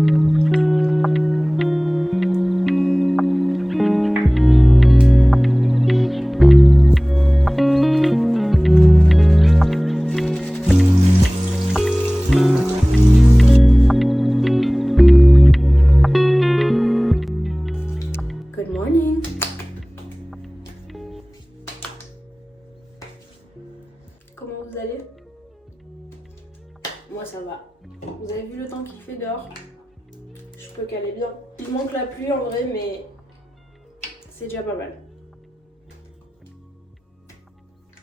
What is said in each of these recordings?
Good morning. Comment vous allez? Moi ça va. Vous avez vu le temps qu'il fait dehors? Je peux caler bien. Il manque la pluie en vrai, mais c'est déjà pas mal.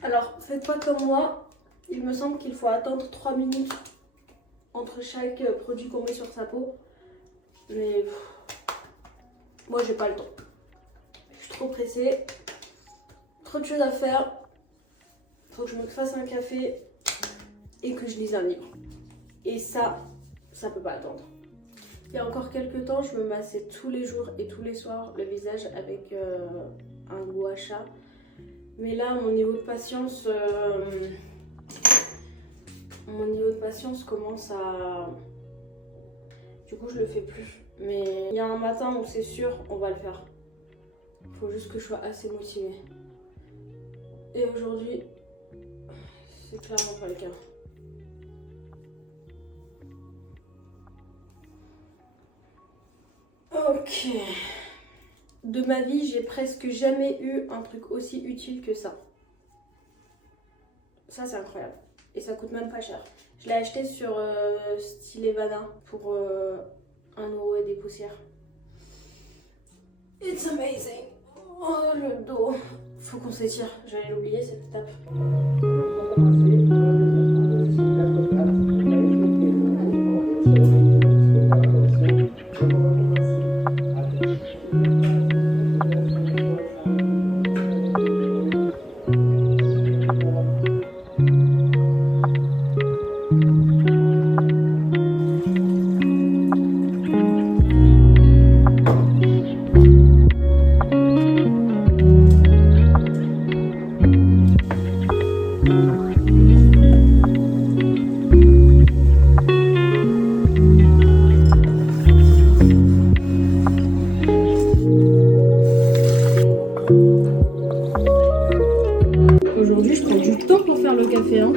Alors faites pas comme moi. Il me semble qu'il faut attendre 3 minutes entre chaque produit qu'on met sur sa peau. Mais moi j'ai pas le temps. Je suis trop pressée. Trop de choses à faire. Faut que je me fasse un café et que je lise un livre. Et ça peut pas attendre. Il y a encore quelques temps, je me massais tous les jours et tous les soirs le visage avec un gua sha. Mais là, mon niveau de patience commence à... Du coup, je le fais plus. Mais il y a un matin où c'est sûr, on va le faire. Il faut juste que je sois assez motivée. Et aujourd'hui, c'est clairement pas le cas. Ok. De ma vie, j'ai presque jamais eu un truc aussi utile que ça. Ça, c'est incroyable. Et ça coûte même pas cher. Je l'ai acheté sur Stylevana pour 1 euro et des poussières. It's amazing. Oh, le dos. Faut qu'on s'étire. J'allais l'oublier cette étape. Aujourd'hui, je prends du temps pour faire le café. Hein.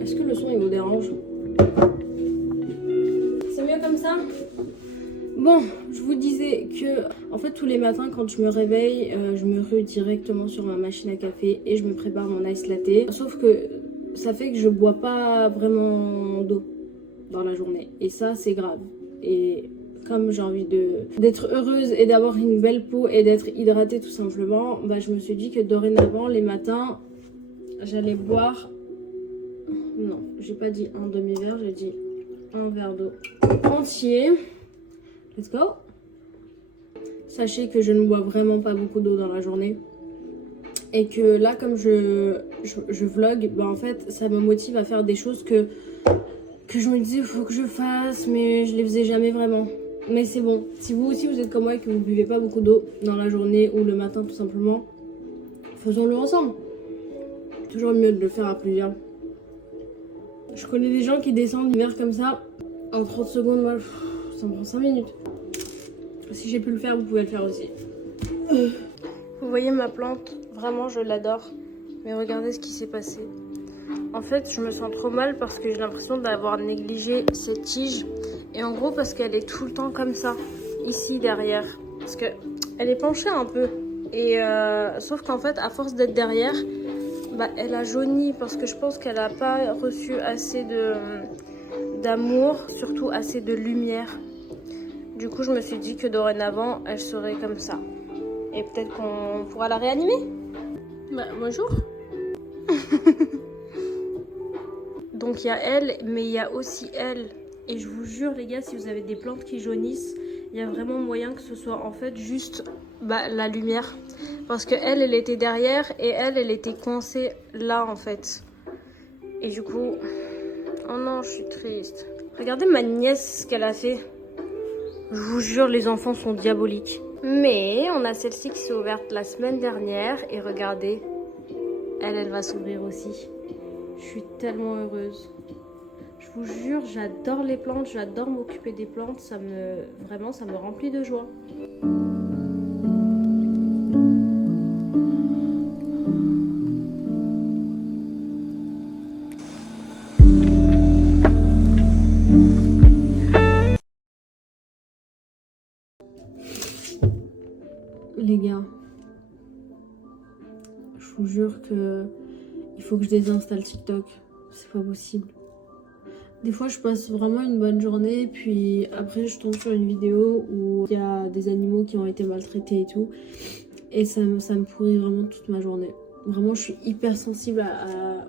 Est-ce que le son il vous dérange? C'est mieux comme ça? Bon, je vous disais que en fait tous les matins quand je me réveille, je me rue directement sur ma machine à café et je me prépare mon ice latte. Sauf que ça fait que je bois pas vraiment d'eau dans la journée et ça c'est grave. Et comme j'ai envie d'être heureuse et d'avoir une belle peau et d'être hydratée tout simplement, bah, je me suis dit que dorénavant les matins j'allais boire, non j'ai pas dit un demi-verre, j'ai dit un verre d'eau entier. Let's go. Sachez que je ne bois vraiment pas beaucoup d'eau dans la journée et que là comme je vlog, bah, en fait ça me motive à faire des choses que je me disais il faut que je fasse mais je les faisais jamais vraiment. Mais c'est bon, si vous aussi vous êtes comme moi et que vous ne buvez pas beaucoup d'eau dans la journée ou le matin tout simplement, faisons-le ensemble. C'est toujours mieux de le faire à plusieurs. Je connais des gens qui descendent une verre comme ça en 30 secondes, moi ça me prend 5 minutes. Si j'ai pu le faire, vous pouvez le faire aussi. Vous voyez ma plante, vraiment je l'adore. Mais regardez ce qui s'est passé. En fait, je me sens trop mal parce que j'ai l'impression d'avoir négligé cette tige. Et en gros, parce qu'elle est tout le temps comme ça, ici derrière. Parce qu'elle est penchée un peu. Et sauf qu'en fait, à force d'être derrière, bah, elle a jauni. Parce que je pense qu'elle n'a pas reçu assez d'amour, surtout assez de lumière. Du coup, je me suis dit que dorénavant, elle serait comme ça. Et peut-être qu'on pourra la réanimer. Bah, bonjour. Donc il y a elle, mais il y a aussi elle. Et je vous jure les gars, si vous avez des plantes qui jaunissent, il y a vraiment moyen que ce soit en fait juste la lumière. Parce que elle était derrière et elle était coincée là en fait. Et du coup, oh non, je suis triste. Regardez ma nièce ce qu'elle a fait. Je vous jure, les enfants sont diaboliques. Mais on a celle-ci qui s'est ouverte la semaine dernière et regardez, elle va s'ouvrir aussi. Je suis tellement heureuse. Je vous jure, j'adore les plantes, j'adore m'occuper des plantes, vraiment, ça me remplit de joie. Les gars, je vous jure que il faut que je désinstalle TikTok, c'est pas possible. Des fois je passe vraiment une bonne journée, puis après je tombe sur une vidéo où il y a des animaux qui ont été maltraités et tout, et ça me pourrit vraiment toute ma journée. Vraiment je suis hyper sensible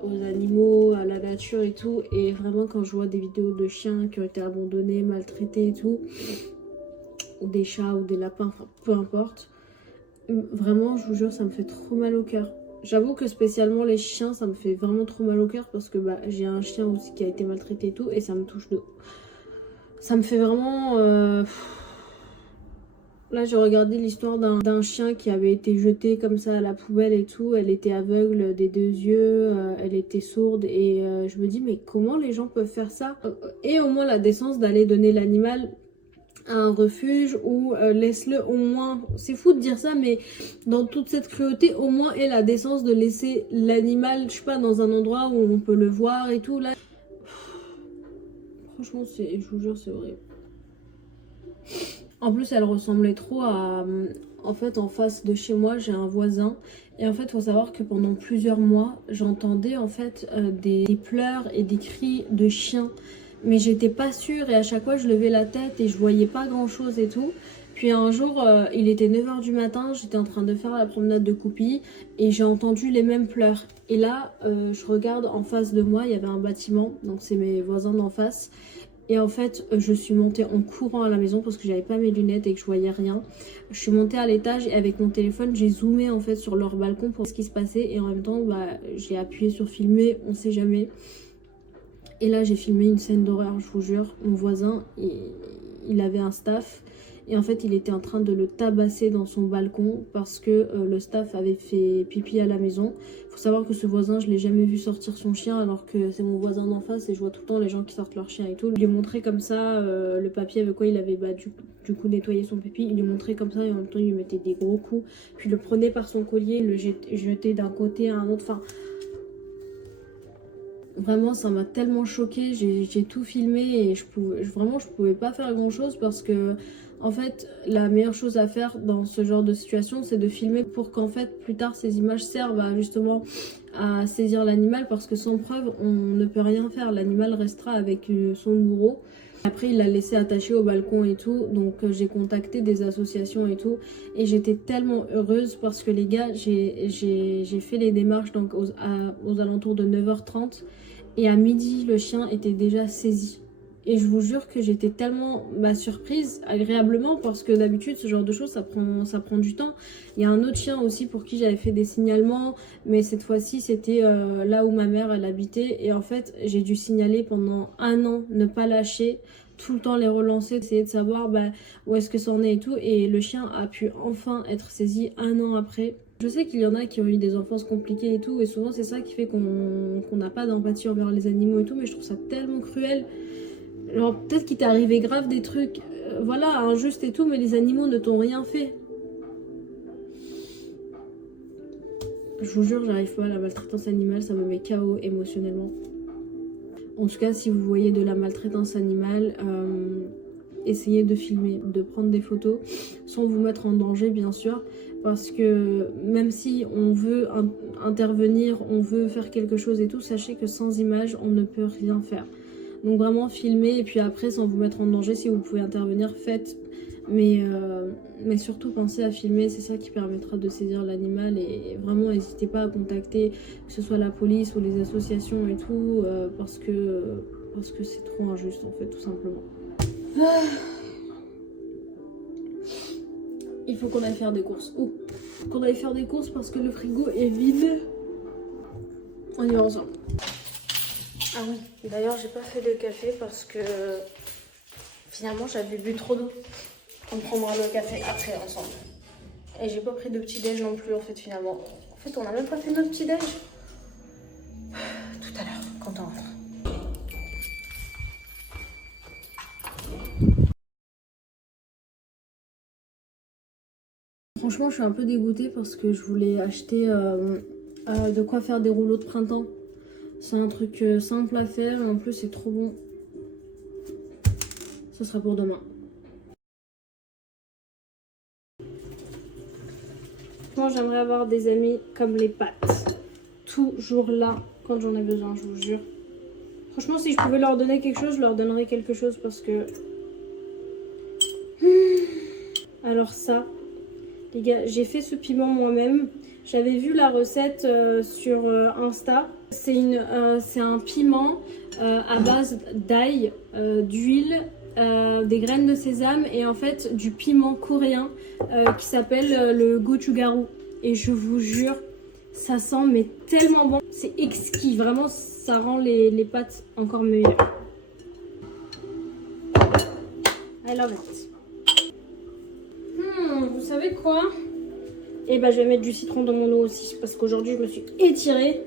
aux animaux, à la nature et tout, et vraiment quand je vois des vidéos de chiens qui ont été abandonnés, maltraités et tout, ou des chats ou des lapins, enfin peu importe, vraiment je vous jure ça me fait trop mal au cœur. J'avoue que spécialement les chiens ça me fait vraiment trop mal au cœur parce que j'ai un chien aussi qui a été maltraité et tout, et ça me touche de... Ça me fait vraiment... Là j'ai regardé l'histoire d'un chien qui avait été jeté comme ça à la poubelle et tout, elle était aveugle des 2 yeux, elle était sourde, et je me dis mais comment les gens peuvent faire ça? Et au moins la décence d'aller donner l'animal à un refuge, ou laisse-le au moins, c'est fou de dire ça, mais dans toute cette cruauté, au moins aie la décence de laisser l'animal, je sais pas, dans un endroit où on peut le voir et tout. Là, franchement, je vous jure, c'est horrible. En plus, elle ressemblait trop à... En fait, en face de chez moi, j'ai un voisin. Et en fait, il faut savoir que pendant plusieurs mois, j'entendais en fait des pleurs et des cris de chiens. Mais j'étais pas sûre, et à chaque fois je levais la tête et je voyais pas grand chose et tout. Puis un jour, il était 9 h du matin, j'étais en train de faire la promenade de Coupille et j'ai entendu les mêmes pleurs. Et là, je regarde en face de moi, il y avait un bâtiment, donc c'est mes voisins d'en face. Et en fait, je suis montée en courant à la maison parce que j'avais pas mes lunettes et que je voyais rien. Je suis montée à l'étage et avec mon téléphone, j'ai zoomé en fait sur leur balcon pour voir ce qui se passait. Et en même temps, j'ai appuyé sur filmer, on sait jamais. Et là j'ai filmé une scène d'horreur, je vous jure. Mon voisin, il avait un staff et en fait il était en train de le tabasser dans son balcon parce que le staff avait fait pipi à la maison. Faut savoir que ce voisin, je l'ai jamais vu sortir son chien alors que c'est mon voisin d'en face et je vois tout le temps les gens qui sortent leur chien et tout. Il lui montrait comme ça le papier avec quoi il avait du coup nettoyé son pipi. Il lui montrait comme ça et en même temps il lui mettait des gros coups. Puis il le prenait par son collier, il le jetait d'un côté à un autre. Enfin, vraiment ça m'a tellement choquée, j'ai tout filmé et je pouvais pas faire grand chose parce que en fait la meilleure chose à faire dans ce genre de situation c'est de filmer pour qu'en fait plus tard ces images servent justement à saisir l'animal, parce que sans preuve on ne peut rien faire, l'animal restera avec son bourreau. Après il l'a laissé attaché au balcon et tout, donc j'ai contacté des associations et tout et j'étais tellement heureuse parce que les gars j'ai fait les démarches donc aux alentours de 9 h 30 et à midi le chien était déjà saisi. Et je vous jure que j'étais tellement surprise agréablement parce que d'habitude ce genre de choses ça prend du temps. Il y a un autre chien aussi pour qui j'avais fait des signalements, mais cette fois-ci c'était là où ma mère elle habitait et en fait j'ai dû signaler pendant 1 an, ne pas lâcher, tout le temps les relancer, essayer de savoir où est-ce que ça en est et tout, et le chien a pu enfin être saisi 1 an après. Je sais qu'il y en a qui ont eu des enfances compliquées et tout, et souvent c'est ça qui fait qu'on n'a pas d'empathie envers les animaux et tout, mais je trouve ça tellement cruel. Genre peut-être qu'il t'est arrivé grave des trucs, voilà, injustes et tout, mais les animaux ne t'ont rien fait. Je vous jure, j'arrive pas à la maltraitance animale, ça me met KO émotionnellement. En tout cas, si vous voyez de la maltraitance animale, essayez de filmer, de prendre des photos, sans vous mettre en danger bien sûr, parce que même si on veut intervenir, on veut faire quelque chose et tout, sachez que sans image, on ne peut rien faire. Donc vraiment filmez et puis après sans vous mettre en danger, si vous pouvez intervenir, faites. Mais surtout pensez à filmer, c'est ça qui permettra de saisir l'animal, et vraiment n'hésitez pas à contacter que ce soit la police ou les associations et tout, parce que c'est trop injuste en fait, tout simplement. Il faut qu'on aille faire des courses. Qu'on aille faire des courses parce que le frigo est vide. On y va ensemble. Ah oui, d'ailleurs j'ai pas fait de café parce que finalement j'avais bu trop d'eau. On prendra le café après ensemble. Et j'ai pas pris de petit déj non plus en fait finalement. En fait on a même pas fait notre petit déj. Tout à l'heure quand on rentre. Franchement, je suis un peu dégoûtée parce que je voulais acheter de quoi faire des rouleaux de printemps. C'est un truc simple à faire et en plus c'est trop bon. Ce sera pour demain. Moi, j'aimerais avoir des amis comme les pâtes. Toujours là quand j'en ai besoin, je vous jure. Franchement, si je pouvais leur donner quelque chose, je leur donnerais quelque chose parce que... Alors ça, les gars, j'ai fait ce piment moi-même. J'avais vu la recette sur Insta. C'est un piment à base d'ail, d'huile, des graines de sésame et en fait du piment coréen qui s'appelle le gochugaru. Et je vous jure, ça sent mais tellement bon. C'est exquis, vraiment ça rend les pâtes encore meilleures. I love it. Vous savez quoi? Et bah je vais mettre du citron dans mon eau aussi parce qu'aujourd'hui je me suis étirée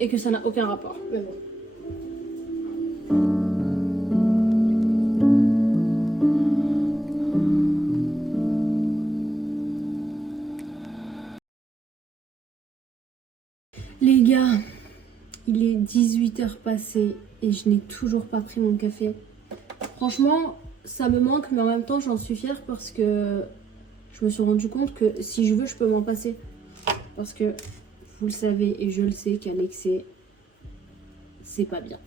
et que ça n'a aucun rapport. Mais bon. Les gars, il est 18h passé et je n'ai toujours pas pris mon café. Franchement, ça me manque, mais en même temps, j'en suis fière parce que je me suis rendu compte que si je veux, je peux m'en passer. Parce que vous le savez et je le sais qu'à l'excès, c'est pas bien.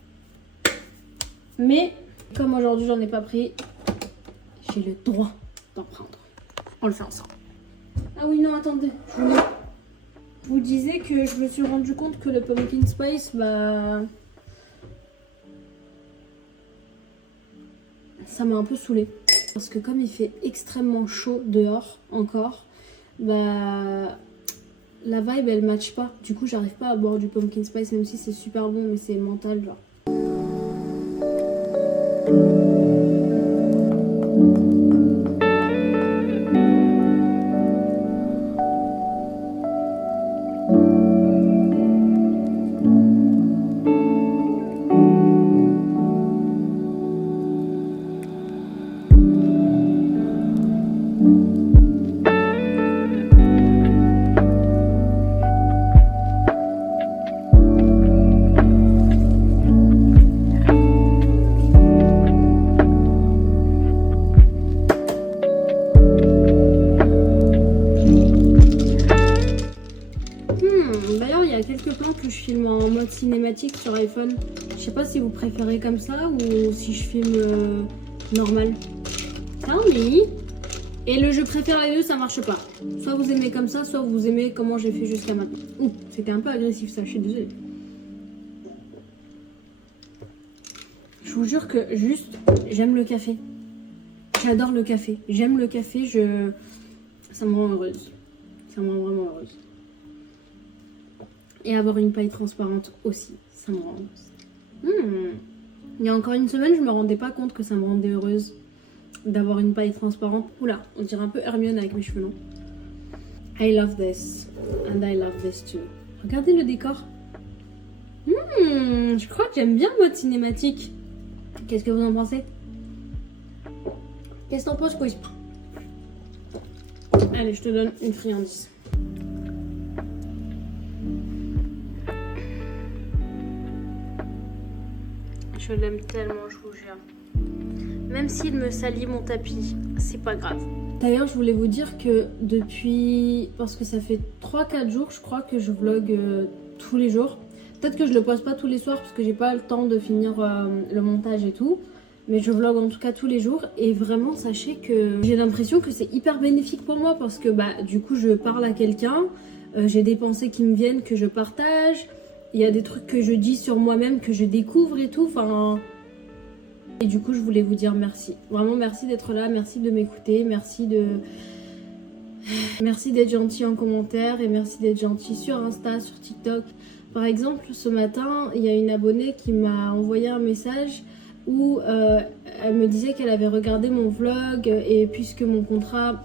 Mais comme aujourd'hui, j'en ai pas pris, j'ai le droit d'en prendre. On le fait ensemble. Ah oui, non, attendez, je vous disais que je me suis rendu compte que le pumpkin spice, bah... ça m'a un peu saoulée. Parce que comme il fait extrêmement chaud dehors encore, bah... la vibe elle match pas. Du coup j'arrive pas à boire du pumpkin spice même si c'est super bon mais c'est mental genre. D'ailleurs, il y a quelques plans que je filme en mode cinématique sur iPhone. Je sais pas si vous préférez comme ça ou si je filme normal. Oui. Et le je préfère les deux, ça marche pas. Soit vous aimez comme ça, soit vous aimez comment j'ai fait jusqu'à maintenant. C'était un peu agressif ça, je suis désolée. Je vous jure que juste, j'aime le café. J'adore le café. J'aime le café, ça me rend heureuse. Ça me rend vraiment heureuse. Et avoir une paille transparente aussi, ça me rend heureuse. Il y a encore une semaine, je me rendais pas compte que ça me rendait heureuse d'avoir une paille transparente. Oula, on dirait un peu Hermione avec mes cheveux longs. I love this. And I love this too. Regardez le décor. Je crois que j'aime bien le mode cinématique. Qu'est-ce que vous en pensez? Qu'est-ce que t'en penses, Quiz? Allez, je te donne une friandise. Je l'aime tellement, je vous jure. Même s'il me salit mon tapis, c'est pas grave. D'ailleurs, je voulais vous dire que depuis... parce que ça fait 3-4 jours, je crois que je vlog tous les jours. Peut-être que je le poste pas tous les soirs parce que j'ai pas le temps de finir le montage et tout. Mais je vlog en tout cas tous les jours. Et vraiment, sachez que j'ai l'impression que c'est hyper bénéfique pour moi. Parce que bah, du coup, je parle à quelqu'un. J'ai des pensées qui me viennent que je partage. Il y a des trucs que je dis sur moi-même, que je découvre et tout. Enfin... Et du coup, je voulais vous dire merci. Vraiment, merci d'être là. Merci de m'écouter. Merci d'être gentil en commentaire. Et merci d'être gentil sur Insta, sur TikTok. Par exemple, ce matin, il y a une abonnée qui m'a envoyé un message où elle me disait qu'elle avait regardé mon vlog. Et puisque mon contrat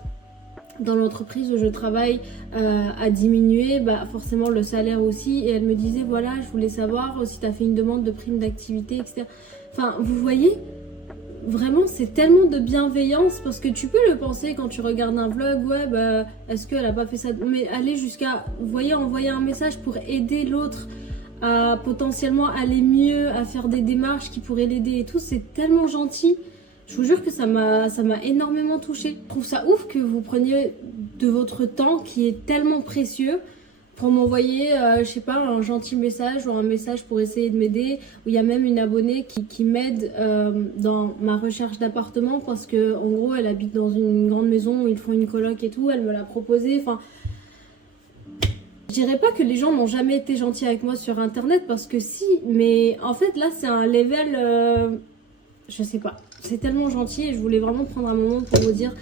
dans l'entreprise où je travaille a diminué, bah forcément le salaire aussi. Et elle me disait voilà, je voulais savoir si tu as fait une demande de prime d'activité, etc. Enfin, vous voyez, vraiment c'est tellement de bienveillance, parce que tu peux le penser quand tu regardes un vlog, ouais bah est-ce qu'elle a pas fait ça, mais aller jusqu'à, vous voyez, envoyer un message pour aider l'autre à potentiellement aller mieux, à faire des démarches qui pourraient l'aider et tout, c'est tellement gentil. Je vous jure que ça m'a énormément touchée. Je trouve ça ouf que vous preniez de votre temps qui est tellement précieux pour m'envoyer, je sais pas, un gentil message ou un message pour essayer de m'aider. Ou il y a même une abonnée qui m'aide dans ma recherche d'appartement, parce que en gros elle habite dans une grande maison où ils font une coloc et tout, elle me l'a proposé. Enfin, je dirais pas que les gens n'ont jamais été gentils avec moi sur internet, parce que si, mais en fait là c'est un level, je sais pas. C'est tellement gentil et je voulais vraiment prendre un moment pour vous dire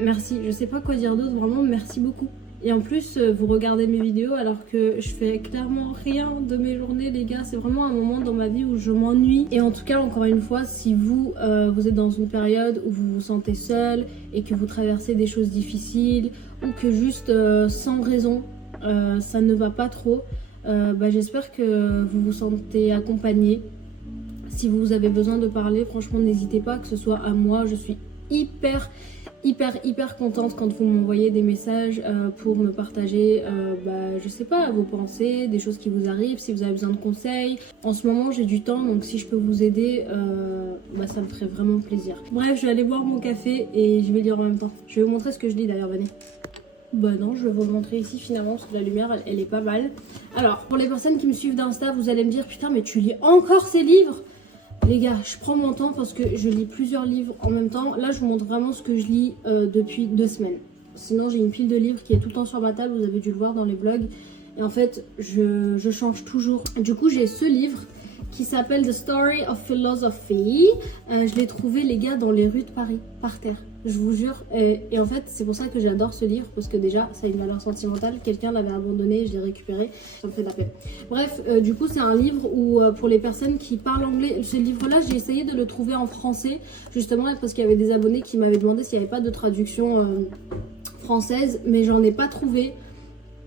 merci. Je sais pas quoi dire d'autre, vraiment merci beaucoup. Et en plus, vous regardez mes vidéos alors que je fais clairement rien de mes journées, les gars. C'est vraiment un moment dans ma vie où je m'ennuie. Et en tout cas, encore une fois, si vous, vous êtes dans une période où vous vous sentez seul et que vous traversez des choses difficiles, ou que juste sans raison, ça ne va pas trop, bah, j'espère que vous vous sentez accompagné. Si vous avez besoin de parler, franchement n'hésitez pas, que ce soit à moi. Je suis hyper contente quand vous m'envoyez des messages pour me partager, bah, je sais pas, vos pensées, des choses qui vous arrivent, si vous avez besoin de conseils. En ce moment j'ai du temps, donc si je peux vous aider, bah, ça me ferait vraiment plaisir. Bref, je vais aller boire mon café et je vais lire en même temps. Je vais vous montrer ce que je lis d'ailleurs, venez. Bah non, je vais vous le montrer ici finalement, parce que la lumière elle est pas mal. Alors, pour les personnes qui me suivent d'Insta, vous allez me dire putain mais tu lis encore ces livres? Les gars, je prends mon temps parce que je lis plusieurs livres en même temps. Là, je vous montre vraiment ce que je lis depuis 2 semaines. Sinon, j'ai une pile de livres qui est tout le temps sur ma table. Vous avez dû le voir dans les vlogs. Et en fait, je change toujours. Du coup, j'ai ce livre qui s'appelle The Story of Philosophy. Je l'ai trouvé, les gars, dans les rues de Paris, par terre. Je vous jure. Et en fait, c'est pour ça que j'adore ce livre, parce que déjà, ça a une valeur sentimentale. Quelqu'un l'avait abandonné, je l'ai récupéré. Ça me fait de la peine. Bref, du coup, c'est un livre où, pour les personnes qui parlent anglais, ce livre-là, j'ai essayé de le trouver en français, justement, parce qu'il y avait des abonnés qui m'avaient demandé s'il n'y avait pas de traduction française, mais j'en ai pas trouvé.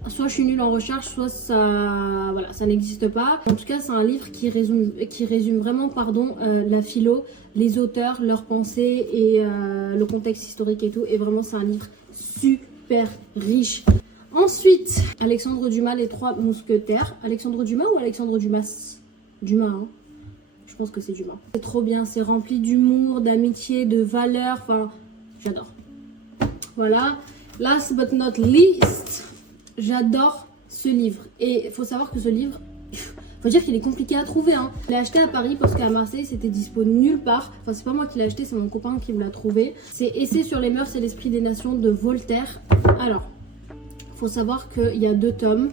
Soit je suis nulle en recherche, soit ça, voilà, ça n'existe pas. En tout cas, c'est un livre qui résume vraiment, pardon, la philo, les auteurs, leurs pensées et le contexte historique et tout. Et vraiment, c'est un livre super riche. Ensuite, Alexandre Dumas, Les Trois Mousquetaires. Alexandre Dumas ou Alexandre Dumas? Dumas, hein. Je pense que c'est Dumas. C'est trop bien, c'est rempli d'humour, d'amitié, de valeurs. Enfin, j'adore. Voilà. Last but not least, j'adore ce livre. Et il faut savoir que ce livre, faut dire qu'il est compliqué à trouver, hein. Je l'ai acheté à Paris parce qu'à Marseille c'était dispo nulle part. Enfin, c'est pas moi qui l'ai acheté, c'est mon copain qui me l'a trouvé. C'est Essai sur les mœurs et l'esprit des nations de Voltaire. Alors, faut savoir qu'il y a 2 tomes.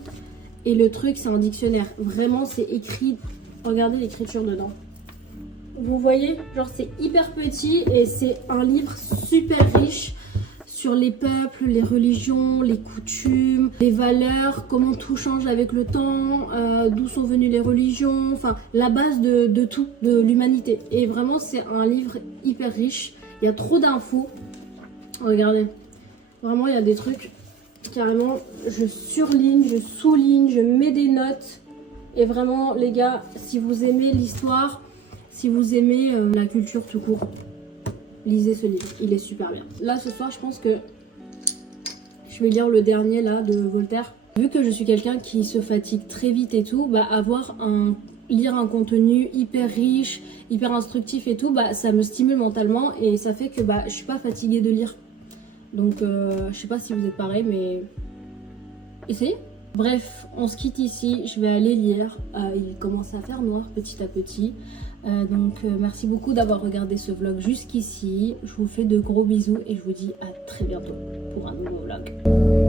Et le truc, c'est un dictionnaire. Vraiment, c'est écrit. Regardez l'écriture dedans. Vous voyez, genre c'est hyper petit et c'est un livre super riche sur les peuples, les religions, les coutumes, les valeurs, comment tout change avec le temps, d'où sont venues les religions, enfin la base de tout, de l'humanité. Et vraiment c'est un livre hyper riche, il y a trop d'infos. Regardez, vraiment il y a des trucs, carrément je surligne, je souligne, je mets des notes. Et vraiment les gars, si vous aimez l'histoire, si vous aimez la culture tout court, lisez ce livre, il est super bien. Là ce soir je pense que je vais lire le dernier là de Voltaire. Vu que je suis quelqu'un qui se fatigue très vite et tout, bah lire un contenu hyper riche, hyper instructif et tout, bah ça me stimule mentalement et ça fait que bah je suis pas fatiguée de lire. Donc je sais pas si vous êtes pareil, mais essayez. Bref, on se quitte ici, je vais aller lire. Il commence à faire noir petit à petit. Donc merci beaucoup d'avoir regardé ce vlog jusqu'ici. Je vous fais de gros bisous et je vous dis à très bientôt pour un nouveau vlog.